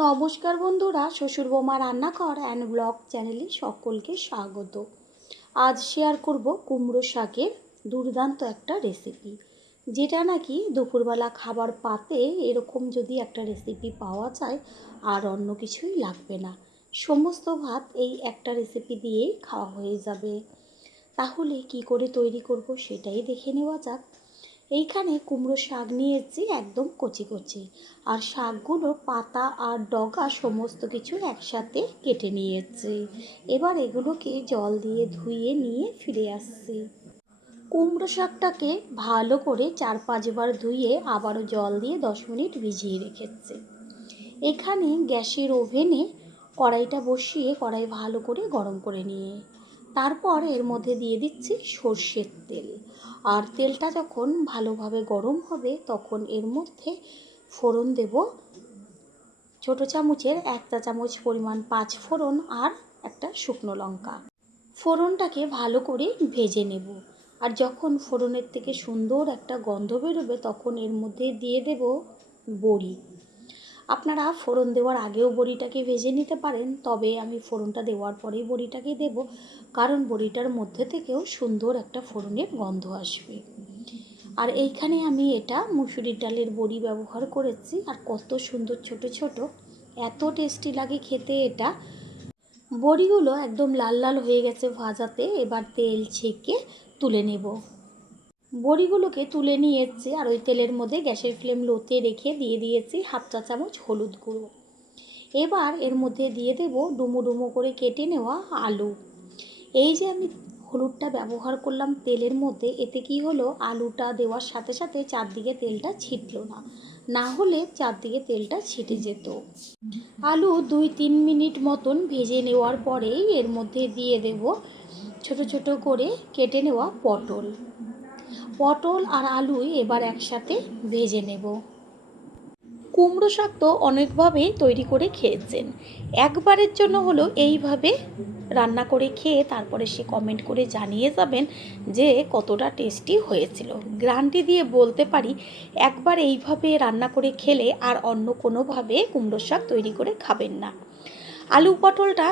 নমস্কার বন্ধুরা, শ্বশুর বৌমা রান্নাঘর অ্যান্ড ব্লগ চ্যানেলে সকলকে স্বাগত। আজ শেয়ার করব কুমড়ো শাকের দুর্দান্ত একটা রেসিপি, যেটা নাকি দুপুরবেলা খাবার পাতে এরকম যদি একটা রেসিপি পাওয়া যায় আর অন্য কিছুই লাগবে না, সমস্ত ভাত এই একটা রেসিপি দিয়েই খাওয়া হয়ে যাবে। তাহলে কি করে তৈরি করব সেটাই দেখে নেওয়া যাক। এইখানে কুমড়ো শাক নিয়েছি একদম কচি কচি, আর শাকগুলো পাতা আর ডগা সমস্ত কিছু একসাথে কেটে নিয়েছি। এবার এগুলোকে জল দিয়ে ধুয়ে নিয়ে ফিরে আসছি। কুমড়ো শাকটাকে ভালো করে 4-5 বার ধুয়ে আবারও জল দিয়ে 10 মিনিট ভিজিয়ে রেখেছি। এখানে গ্যাসের ওভেনে কড়াইটা বসিয়ে কড়াই ভালো করে গরম করে নিয়ে তারপর এর মধ্যে দিয়ে দিচ্ছি সর্ষের তেল। আর তেলটা যখন ভালোভাবে গরম হবে তখন এর মধ্যে ফোড়ন দেব। ছোটো চামচের 1 চা চামচ পরিমাণ 5 ফোড়ন আর একটা শুকনো লঙ্কা। ফোড়নটাকে ভালো করে ভেজে নেব। আর যখন ফোড়নের থেকে সুন্দর একটা গন্ধ বেরোবে তখন এর মধ্যে দিয়ে দেব বড়ি। আপনারা ফোড়ন দেওয়ার আগেও বড়িটাকে ভেজে নিতে পারেন, তবে আমি ফোড়নটা দেওয়ার পরেই বড়িটাকে দেব, কারণ বড়িটার মধ্যে থেকেও সুন্দর একটা ফোড়নের গন্ধ আসবে। আর এইখানে আমি এটা মুসুরির ডালের বড়ি ব্যবহার করেছি, আর কত সুন্দর ছোট ছোট, এত টেস্টি লাগে খেতে এটা। বড়িগুলো একদম লাল লাল হয়ে গেছে ভাজাতে, এবার তেল ছেঁকে তুলে নেব। বড়িগুলোকে তুলে নিয়েছি আর ওই তেলের মধ্যে গ্যাসের ফ্লেম লোতে রেখে দিয়ে দিয়েছি 1/2 চা চামচ হলুদ গুঁড়ো। এবার এর মধ্যে দিয়ে দেব ডুমো ডুমো করে কেটে নেওয়া আলু। এই যে আমি হলুদটা ব্যবহার করলাম তেলের মধ্যে, এতে কি হলো, আলুটা দেওয়ার সাথে সাথে চারদিকে তেলটা ছিটলো না, না হলে চারদিকে তেলটা ছিটে যেত। আলু 2-3 মিনিট মতন ভেজে নেওয়ার পরেই এর মধ্যে দিয়ে দেব ছোট ছোট করে কেটে নেওয়া পটল। পটল আর আলু এবার একসাথে ভেজে নেব। কুমড়ো শাক তো অনেকভাবেই তৈরি করে খেয়েছেন, একবারের জন্য হলো এইভাবে রান্না করে খেয়ে তারপরে সে কমেন্ট করে জানিয়ে যাবেন যে কতটা টেস্টি হয়েছিল। গ্যারান্টি দিয়ে বলতে পারি, একবার এইভাবে রান্না করে খেলে আর অন্য কোনোভাবে কুমড়ো শাক তৈরি করে খাবেন না। আলু পটলটা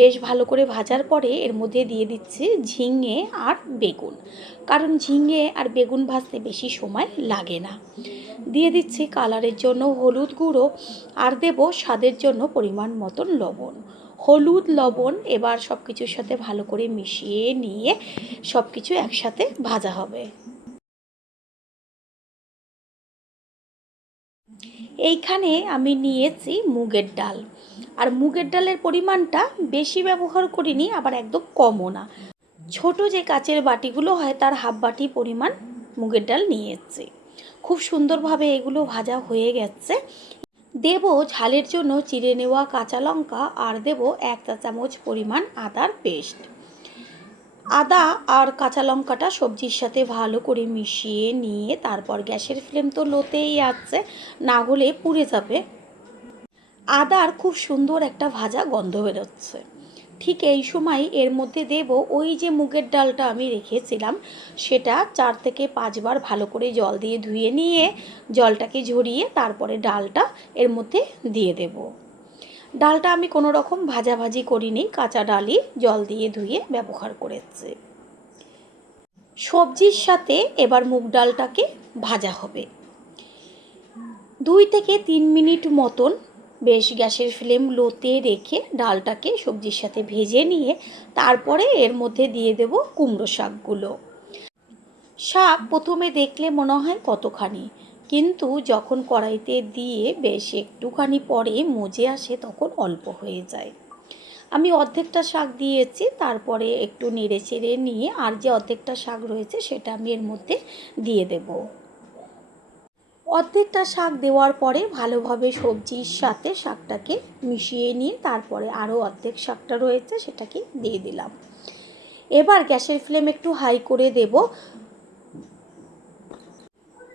বেশ ভালো করে ভাজার পরে এর মধ্যে দিয়ে দিচ্ছি ঝিঙে আর বেগুন, কারণ ঝিঙে আর বেগুন ভাজতে বেশি সময় লাগে না। দিয়ে দিচ্ছি কালারের জন্য হলুদ গুঁড়ো, আর দেব স্বাদের জন্য পরিমাণ মতন লবণ। হলুদ লবণ এবার সব কিছুর সাথে ভালো করে মিশিয়ে নিয়ে সব কিছু একসাথে ভাজা হবে। এইখানে আমি নিয়েছি মুগের ডাল, আর মুগের ডালের পরিমাণটা বেশি ব্যবহার করিনি, আবার একদম কমও না। ছোট যে কাচের বাটিগুলো হয় তার হাফ বাটি পরিমাণ মুগের ডাল নিয়েছি। খুব সুন্দরভাবে এগুলো ভাজা হয়ে গেছে। দেব ঝালের জন্য চিড়ে নেওয়া কাঁচা লঙ্কা, আর দেব 1 চা চামচ পরিমাণ আদার পেস্ট। আদা আর কাঁচা লঙ্কাটা সবজির সাথে ভালো করে মিশিয়ে নিয়ে তারপর গ্যাসের ফ্লেম তো লোতেই আছে, না হলে পুড়ে যাবে। আদার খুব সুন্দর একটা ভাজা গন্ধ বেরোচ্ছে। ঠিক এই সময় এর মধ্যে দেব ওই যে মুগের ডালটা আমি রেখেছিলাম, সেটা 4 থেকে 5 বার ভালো করে জল দিয়ে ধুয়ে নিয়ে জলটাকে ঝরিয়ে তারপরে ডালটা এর মধ্যে দিয়ে দেব। ডালটা আমি কোনো রকম ভাজাভাজি করিনি, কাঁচা ডালই জল দিয়ে ধুয়ে ব্যবহার করেছি। সবজির সাথে এবার মুগ ডালটাকে ভাজা হবে 2 থেকে 3 মিনিট মতন। বেশ গ্যাসের ফ্লেম লোতে রেখে ডালটাকে সবজির সাথে ভেজে নিয়ে তারপরে এর মধ্যে দিয়ে দেব কুমড়ো শাকগুলো। শাক প্রথমে দেখলে মনে হয় কতখানি, কিন্তু যখন কড়াইতে দিয়ে বেশ একটুখানি পরে মজে আসে তখন অল্প হয়ে যায়। আমি অর্ধেকটা শাক দিয়েছি, তারপরে একটু নেড়ে চেড়ে নিয়ে আর যে অর্ধেকটা শাক রয়েছে সেটা আমি এর মধ্যে দিয়ে দেব। অর্ধেকটা শাক দেওয়ার পরে ভালোভাবে সবজির সাথে শাকটাকে মিশিয়ে নিয়ে তারপরে আরও অর্ধেক শাকটা রয়েছে সেটাকে দিয়ে দিলাম। এবার গ্যাসের ফ্লেম একটু হাই করে দেব।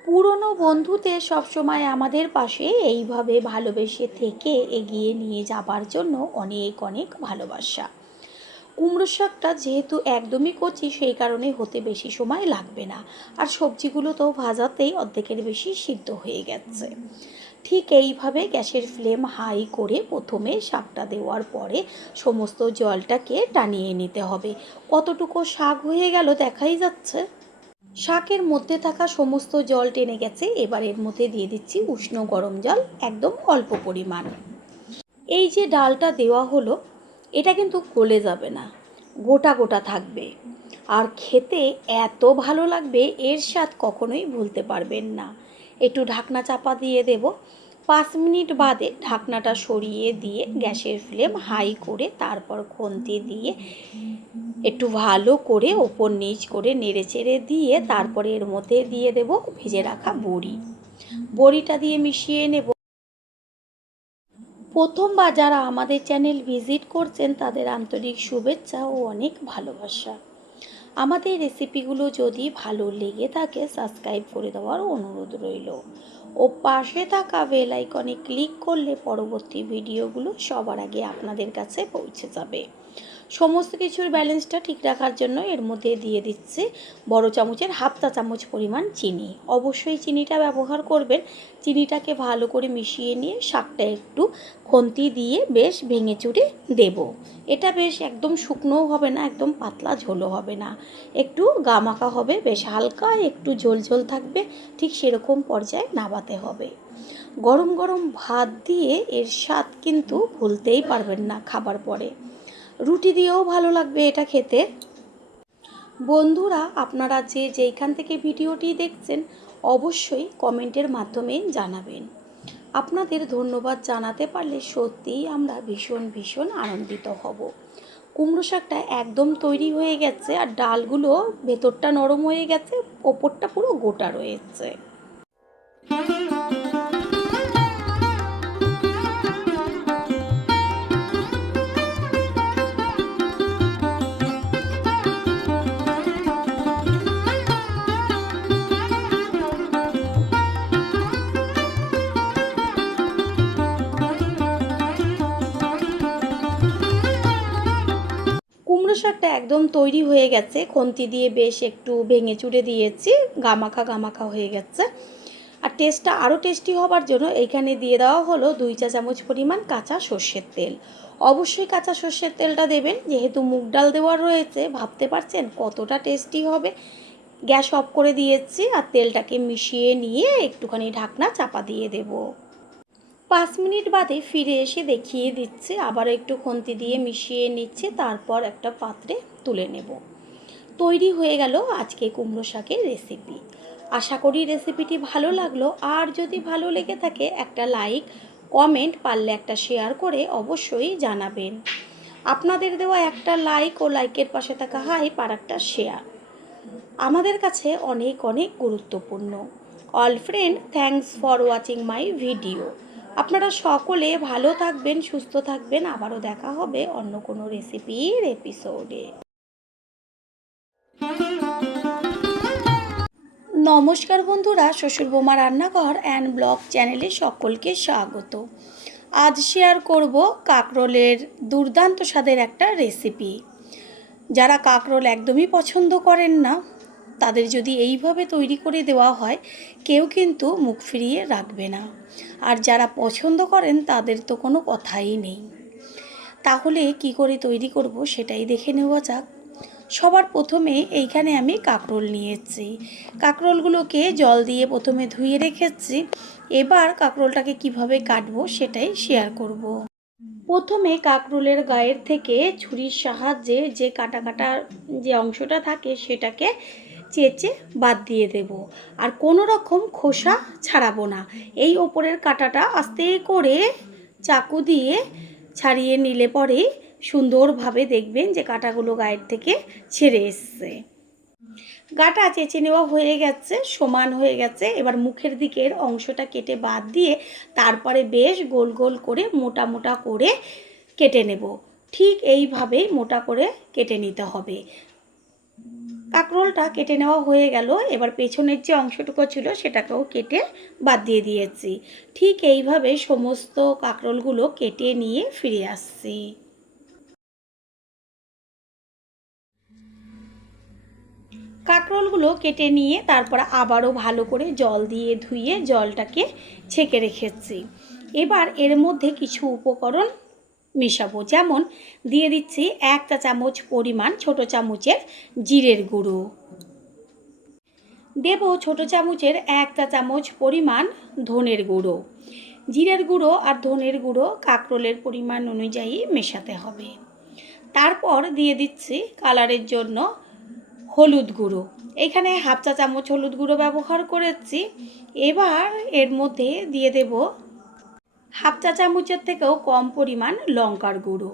পুরনো বন্ধুদের সবসময় আমাদের পাশে এইভাবে ভালোবেসে থেকে এগিয়ে নিয়ে যাবার জন্য অনেক অনেক ভালোবাসা। কুমড়ো শাকটা যেহেতু একদমই কচি, সেই কারণে হতে বেশি সময় লাগবে না, আর সবজিগুলো তো ভাজাতেই অর্ধেকের বেশি সিদ্ধ হয়ে গেছে। ঠিক এইভাবে গ্যাসের ফ্লেম হাই করে প্রথমে শাকটা দেওয়ার পরে সমস্ত জলটাকে টানিয়ে নিতে হবে। কতটুকু শাক হয়ে গেল দেখাই যাচ্ছে। শাকের মধ্যে থাকা সমস্ত জল টেনে গেছে। এবার এর মধ্যে দিয়ে দিচ্ছি উষ্ণ গরম জল, একদম অল্প পরিমাণ। এই যে ডালটা দেওয়া হলো, এটা কিন্তু গলে যাবে না, গোটা গোটা থাকবে, আর খেতে এত ভালো লাগবে, এর স্বাদ কখনোই ভুলতে পারবেন না। একটু ঢাকনা চাপা দিয়ে দেব। 5 মিনিট বাদে ঢাকনাটা সরিয়ে দিয়ে গ্যাসের ফ্লেম হাই করে তারপর খুন্তি দিয়ে একটু ভালো করে ওপর নিচ করে নেড়েচেড়ে দিয়ে তারপরে এর মধ্যে দিয়ে দেব ভেজে রাখা বড়ি। বড়িটা দিয়ে মিশিয়ে নেব। প্রথমবার যারা আমাদের চ্যানেল ভিজিট করছেন তাদের আন্তরিক শুভেচ্ছা ও অনেক ভালোবাসা। আমাদের রেসিপিগুলো যদি ভালো লেগে থাকে সাবস্ক্রাইব করে দেওয়ার অনুরোধ রইল ও পাশে থাকা বেল আইকনে ক্লিক করলে পরবর্তী ভিডিওগুলো সবার আগে আপনাদের কাছে পৌঁছে যাবে। সমস্ত কিছুর ব্যালেন্সটা ঠিক রাখার জন্য এর মধ্যে দিয়ে দিচ্ছি বড় চামচের হাফ চা চামচ পরিমাণ চিনি। অবশ্যই চিনিটা ব্যবহার করবেন। চিনিটাকে ভালো করে মিশিয়ে নিয়ে শাকটা একটু খুন্তি দিয়ে বেশ ভেঙে চুরে দেব। এটা বেশ একদম শুকনোও হবে না, একদম পাতলা ঝোলও হবে না, একটু গামাখা হবে, বেশ হালকা একটু ঝোল ঝোল থাকবে, ঠিক সেরকম পর্যায়ে নামাতে হবে। গরম গরম ভাত দিয়ে এর স্বাদ কিন্তু ভুলতেই পারবেন না খাবার পরে। রুটি দিয়েও ভালো লাগবে এটা খেতে। বন্ধুরা, আপনারা যেইখান থেকে ভিডিওটি দেখছেন অবশ্যই কমেন্টের মাধ্যমে জানাবেন। আপনাদের ধন্যবাদ জানাতে পারলে সত্যিই আমরা ভীষণ ভীষণ আনন্দিত হব। কুমড়ো শাকটা একদম তৈরি হয়ে গেছে, আর ডালগুলো ভেতরটা নরম হয়ে গেছে, ওপরটা পুরো গোটা রয়েছে। কুমড়ো শাকটা একদম তৈরি হয়ে গেছে, খুন্তি দিয়ে বেশ একটু ভেঙে চুড়ে দিয়েছি, গামাখা গামাখা হয়ে গেছে। আর টেস্টটা আরও টেস্টি হবার জন্য এইখানে দিয়ে দেওয়া হলো 2 চা চামচ পরিমাণ কাঁচা সর্ষের তেল। অবশ্যই কাঁচা সর্ষের তেলটা দেবেন, যেহেতু মুগ ডাল দেওয়া রয়েছে। ভাবতে পারছেন কতটা টেস্টি হবে। গ্যাস অফ করে দিয়েছি আর তেলটাকে মিশিয়ে নিয়ে একটুখানি ঢাকনা চাপা দিয়ে দেব। 5 মিনিট বাদে ফিরে এসে দেখিয়ে দিচ্ছি, আবার একটু খুন্তি দিয়ে মিশিয়ে নিচ্ছে, তারপর একটা পাত্রে তুলে নেব। তৈরি হয়ে গেল আজকে কুমড়ো শাকের রেসিপি। আশা করি রেসিপিটি ভালো লাগলো, আর যদি ভালো লেগে থাকে একটা লাইক, কমেন্ট, পারলে একটা শেয়ার করে অবশ্যই জানাবেন। আপনাদের দেওয়া একটা লাইক ও লাইকের পাশে থাকা হাইপ আর একটা শেয়ার আমাদের কাছে অনেক অনেক গুরুত্বপূর্ণ। All friend, thanks for watching my video. আপনারা সকলে ভালো থাকবেন, সুস্থ থাকবেন। আবারও দেখা হবে অন্য কোনো রেসিপির এপিসোডে। নমস্কার বন্ধুরা, শ্বশুর বৌমা রান্নাঘর অ্যান্ড ব্লগ চ্যানেলে সকলকে স্বাগত। আজ শেয়ার করব কাঁকরোলের দুর্দান্ত স্বাদের একটা রেসিপি। যারা কাঁকরোল একদমই পছন্দ করেন না তাদের যদি এইভাবে তৈরি করে দেওয়া হয় কেউ কিন্তু মুখ ফিরিয়ে রাখবে না, আর যারা পছন্দ করেন তাদের তো কোনো কথাই নেই। তাহলে কি করে তৈরি করব সেটাই দেখে নেওয়া যাক। সবার প্রথমে এইখানে আমি কাঁকরোল নিয়েছি। কাঁকরোলগুলোকে জল দিয়ে প্রথমে ধুয়ে রেখেছি। এবার কাঁকরোলটাকে কিভাবে কাটবো সেটাই শেয়ার করব। প্রথমে কাঁকরোলের গায়ের থেকে ছুরির সাহায্যে যে কাটা কাটা যে অংশটা থাকে সেটাকে চেঁচে বাদ দিয়ে দেব, আর কোনো রকম খোসা ছাড়াবো না। এই ওপরের কাটাটা আস্তে করে চাকু দিয়ে ছাড়িয়ে নিলে পরে সুন্দরভাবে দেখবেন যে কাটাগুলো গায়ের থেকে ছেড়ে এসছে। গাটা চেঁচে নেওয়া হয়ে গেছে, সমান হয়ে গেছে। এবার মুখের দিকের অংশটা কেটে বাদ দিয়ে তারপরে বেশ গোল গোল করে মোটা মোটা করে কেটে নেব। ঠিক এইভাবে মোটা করে কেটে নিতে হবে। কাঁকরোলটা কেটে নেওয়া হয়ে গেল। এবার পেছনের যে অংশটুকু ছিল সেটাকেও কেটে বাদ দিয়ে দিয়েছি। ঠিক এইভাবে সমস্ত কাঁকরোলগুলো কেটে নিয়ে ফিরে আসছি। কাঁকরোলগুলো কেটে নিয়ে তারপর আবারও ভালো করে জল দিয়ে ধুয়ে জলটাকে ছেঁকে রেখেছি। এবার এর মধ্যে কিছু উপকরণ মেশাবো, যেমন দিয়ে দিচ্ছি 1 চা চামচ পরিমাণ ছোট চামচের জিরের গুঁড়ো, দেব ছোট চামচের 1 চা চামচ পরিমাণ ধনের গুঁড়ো। জিরের গুঁড়ো আর ধনের গুঁড়ো কাঁকরোলের পরিমাণ অনুযায়ী মেশাতে হবে। তারপর দিয়ে দিচ্ছি কালারের জন্য হলুদ গুঁড়ো, এখানে 1/2 চা চামচ হলুদ গুঁড়ো ব্যবহার করেছি। এবার এর মধ্যে দিয়ে দেব 1/2 চা চামচের থেকেও কম পরিমাণ লঙ্কার গুঁড়ো।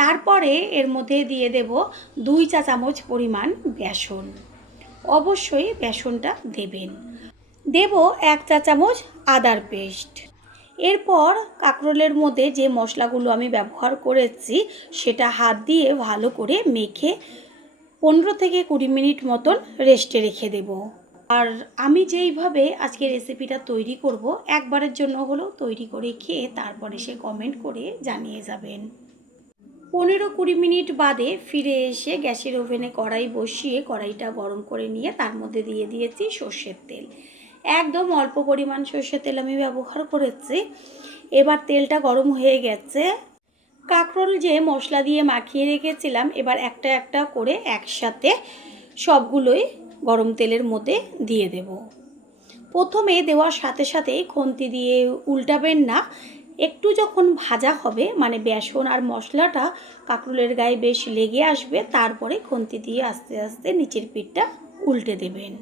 তারপরে এর মধ্যে দিয়ে দেব 2 চা চামচ পরিমাণ বেসন, অবশ্যই বেসনটা দেবেন। দেব 1 চা চামচ আদার পেস্ট। এরপর কাঁকরোলের মধ্যে যে মশলাগুলো আমি ব্যবহার করেছি সেটা হাত দিয়ে ভালো করে মেখে 15 থেকে 20 মিনিট মতন রেস্টে রেখে দেব। আর আমি যেইভাবে আজকে রেসিপিটা তৈরি করব, একবারের জন্য হলেও তৈরি করে খেয়ে তারপরে সে কমেন্ট করে জানিয়ে যাবেন। 15-20 মিনিট বাদে ফিরে এসে গ্যাসের ওভেনে কড়াই বসিয়ে কড়াইটা গরম করে নিয়ে তার মধ্যে দিয়ে দিয়েছি সর্ষের তেল। একদম অল্প পরিমাণ সর্ষের তেল আমি ব্যবহার করেছি। এবার তেলটা গরম হয়ে গেছে, কাঁকরোল যে মশলা দিয়ে মাখিয়ে রেখেছিলাম এবার একটা একটা করে একসাথে সবগুলোই গরম তেলের মধ্যে দিয়ে দেব। প্রথমে দেওয়ার সাথে সাথেই খুন্তি দিয়ে উল্টাবেন না, একটু যখন ভাজা হবে মানে বেসন আর মশলাটা কাঁকরোলের গায়ে বেশ লেগে আসবে, তারপরে খুন্তি দিয়ে আস্তে আস্তে নিচের পিঠটা উল্টে দেবেন।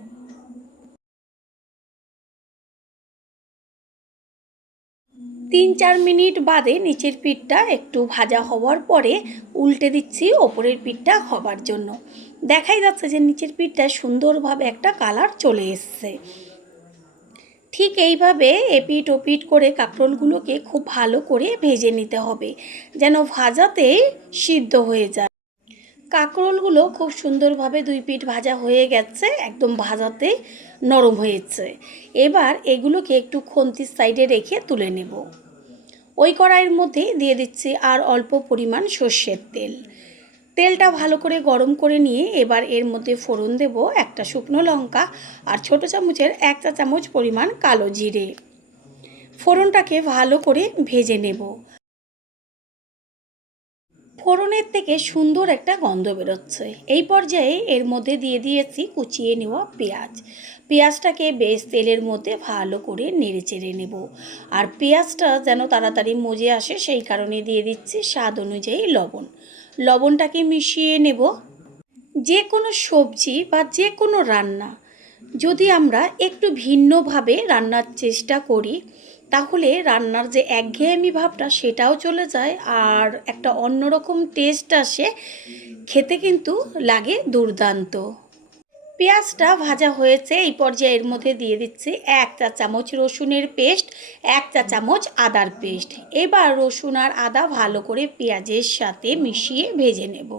তিন চার মিনিট বাদে নিচের পিঠটা একটু ভাজা হওয়ার পরে উল্টে দিচ্ছি ওপরের পিঠটা হবার জন্য। দেখাই যাচ্ছে যে নিচের পিঠটা সুন্দরভাবে একটা কালার চলে এসছে। ঠিক এইভাবে এপিট ওপিট করে কাঁকরোলগুলোকে খুব ভালো করে ভেজে নিতে হবে, যেন ভাজাতেই সিদ্ধ হয়ে যায়। কাঁকরোলগুলো খুব সুন্দরভাবে 2 পিঠ ভাজা হয়ে গেছে, একদম ভাজাতে নরম হয়েছে। এবার এগুলোকে একটু খুন্তির সাইডে রেখে তুলে নেব। ওই কড়াইয়ের মধ্যে দিয়ে দিচ্ছি আর অল্প পরিমাণ সর্ষের তেল। তেলটা ভালো করে গরম করে নিয়ে এবার এর মধ্যে ফোড়ন দেব একটা শুকনো লঙ্কা আর ছোট চামচের 1 চা চামচ পরিমাণ কালো জিরে। ফোড়নটাকে ভালো করে ভেজে নেব। ফোড়নের থেকে সুন্দর একটা গন্ধ বেরোচ্ছে। এই পর্যায়ে এর মধ্যে দিয়ে দিয়েছি কুচিয়ে নেওয়া পেঁয়াজ। পেঁয়াজটাকে বেশ তেলের মধ্যে ভালো করে নেড়ে চেড়ে নেব। আর পেঁয়াজটা যেন তাড়াতাড়ি মজে আসে সেই কারণে দিয়ে দিচ্ছি স্বাদ অনুযায়ী লবণ। লবণটাকে মিশিয়ে নেব। যে কোনো সবজি বা যে কোনো রান্না যদি আমরা একটু ভিন্নভাবে রান্নার চেষ্টা করি তাহলে রান্নার যে একঘেয়েমি ভাবটা সেটাও চলে যায় আর একটা অন্যরকম টেস্ট আসে, খেতে কিন্তু লাগে দুর্দান্ত। পেঁয়াজটা ভাজা হয়েছে, এই পর্যায়ে এর মধ্যে দিয়ে দিচ্ছি 1 চা চামচ রসুনের পেস্ট, 1 চা চামচ আদার পেস্ট। এবার রসুন আর আদা ভালো করে পেঁয়াজের সাথে মিশিয়ে ভেজে নেব।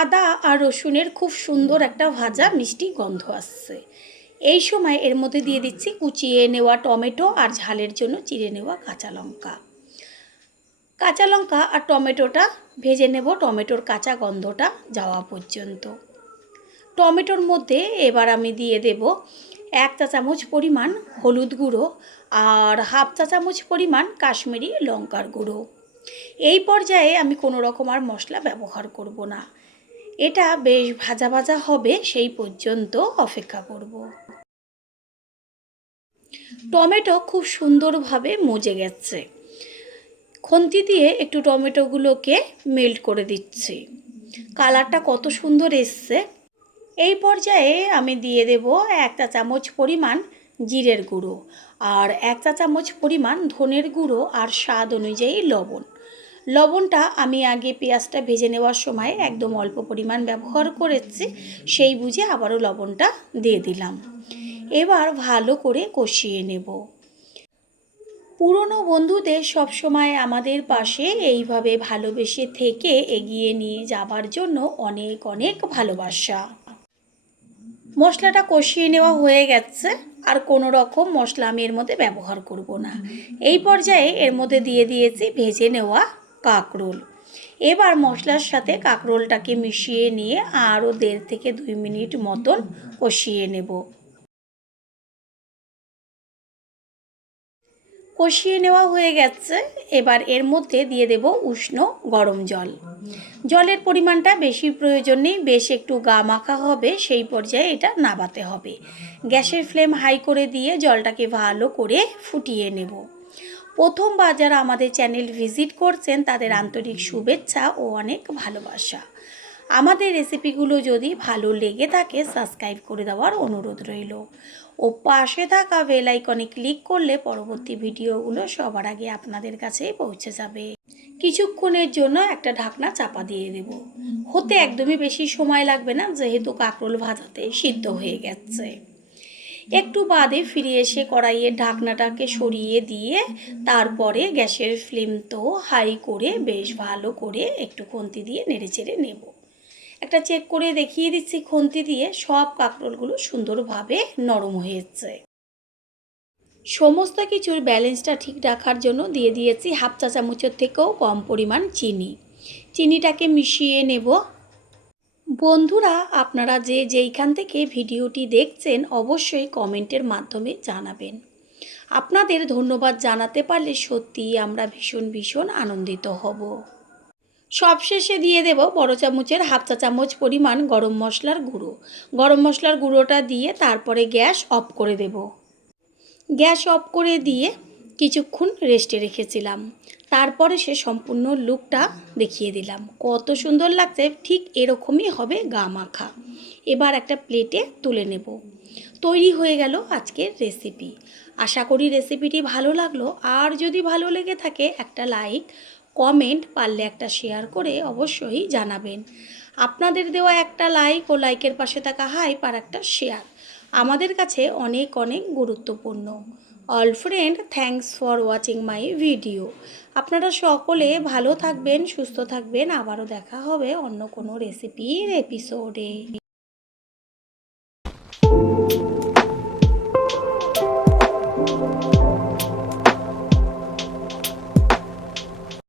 আদা আর রসুনের খুব সুন্দর একটা ভাজা মিষ্টি গন্ধ আসছে। এই সময় এর মধ্যে দিয়ে দিচ্ছি কুচিয়ে নেওয়া টমেটো আর ঝালের জন্য চিড়ে নেওয়া কাঁচা লঙ্কা। কাঁচা লঙ্কা আর টমেটোটা ভেজে নেব টমেটোর কাঁচা গন্ধটা যাওয়া পর্যন্ত। টমেটোর মধ্যে এবার আমি দিয়ে দেব 1 চা চামচ পরিমাণ হলুদ গুঁড়ো আর 1/2 চা চামচ পরিমাণ কাশ্মীরি লঙ্কার গুঁড়ো। এই পর্যায়ে আমি কোনো রকম আর মশলা ব্যবহার করব না, এটা বেশ ভাজা ভাজা হবে সেই পর্যন্ত অপেক্ষা করব। টমেটো খুব সুন্দরভাবে মজে গেছে, খুন্তি দিয়ে একটু টমেটোগুলোকে মেল্ট করে দিচ্ছি। কালারটা কত সুন্দর এসছে। এই পর্যায়ে আমি দিয়ে দেব 1 চা চামচ পরিমাণ জিরের গুঁড়ো আর 1 চা চামচ পরিমাণ ধনের গুঁড়ো আর স্বাদ অনুযায়ী লবণ। লবণটা আমি আগে পেঁয়াজটা ভেজে নেওয়ার সময় একদম অল্প পরিমাণ ব্যবহার করেছি, সেই বুঝে আবারও লবণটা দিয়ে দিলাম। এবার ভালো করে কষিয়ে নেব। পুরনো বন্ধুদের সবসময় আমাদের পাশে এইভাবে ভালোবেসে থেকে এগিয়ে নিয়ে যাবার জন্য অনেক অনেক ভালোবাসা। মশলাটা কষিয়ে নেওয়া হয়ে গেছে, আর কোনো রকম মশলা আমি এর মধ্যে ব্যবহার করব না। এই পর্যায়ে এর মধ্যে দিয়ে দিয়েছি ভেজে নেওয়া কাঁকরোল। এবার মশলার সাথে কাঁকরোলটাকে মিশিয়ে নিয়ে আরও 1.5 থেকে 2 মিনিট মতন কষিয়ে নেব। কষিয়ে নেওয়া হয়ে গেছে। এবার এর মধ্যে দিয়ে দেব উষ্ণ গরম জল। জলের পরিমাণটা বেশি প্রয়োজন নেই, বেশ একটু গা মাখা হবে, সেই পর্যায়ে এটা নাবাতে হবে। গ্যাসের ফ্লেম হাই করে দিয়ে জলটাকে ভালো করে ফুটিয়ে নেব। প্রথমবার যারা আমাদের চ্যানেল ভিজিট করছেন তাদের আন্তরিক শুভেচ্ছা ও অনেক ভালোবাসা। আমাদের রেসিপিগুলো যদি ভালো লেগে থাকে সাবস্ক্রাইব করে দেওয়ার অনুরোধ রইল ও পাশে থাকা বেল আইকনে ক্লিক করলে পরবর্তী ভিডিওগুলো সবার আগে আপনাদের কাছে পৌঁছে যাবে। কিছুক্ষণের জন্য একটা ঢাকনা চাপা দিয়ে দেব। হতে একদমই বেশি সময় লাগবে না, যেহেতু কাঁকরোল ভাজাতে সিদ্ধ হয়ে গেছে। একটু বাদে ফিরে এসে কড়াইয়ের ঢাকনাটাকে সরিয়ে দিয়ে তারপরে গ্যাসের ফ্লেমটাও হাই করে বেশ ভালো করে একটু খুন্তি দিয়ে নেড়েচেড়ে নেব। একটা চেক করে দেখিয়ে দিচ্ছি খুন্তি দিয়ে, সব কাঁকরোলগুলো সুন্দরভাবে নরম হয়েছে। সমস্ত কিছুর ব্যালেন্সটা ঠিক রাখার জন্য দিয়ে দিয়েছি 1/2 চা চামচের থেকেও কম পরিমাণ চিনি। চিনিটাকে মিশিয়ে নেব। বন্ধুরা, আপনারা যেইখান থেকে ভিডিওটি দেখছেন অবশ্যই কমেন্টের মাধ্যমে জানাবেন। আপনাদের ধন্যবাদ জানাতে পারলে সত্যিই আমরা ভীষণ আনন্দিত হব। সবশেষে দিয়ে দেব বড় চামচের 1/2 চা চামচ পরিমাণ গরম মশলার গুঁড়ো। গরম মশলার গুঁড়োটা দিয়ে তারপরে গ্যাস অফ করে দেব। গ্যাস অফ করে দিয়ে কিছুক্ষণ রেস্টে রেখেছিলাম। তারপরে সে সম্পূর্ণ লুকটা দেখিয়ে দিলাম। কত সুন্দর লাগছে, ঠিক এরকমই হবে গা মাখা। এবার একটা প্লেটে তুলে নেব। তৈরি হয়ে গেল আজকের রেসিপি। আশা করি রেসিপিটি ভালো লাগলো। আর যদি ভালো লেগে থাকে একটা লাইক, কমেন্ট, পারলে একটা শেয়ার করে অবশ্যই জানাবেন। আপনাদের দেওয়া একটা লাইক ও লাইকের পাশে থাকা হাইপ আর একটা শেয়ার আমাদের কাছে অনেক গুরুত্বপূর্ণ। All friend, thanks for watching my video. আপনারা সকলে ভালো থাকবেন, সুস্থ থাকবেন। আবারও দেখা হবে অন্য কোনো রেসিপির এপিসোডে।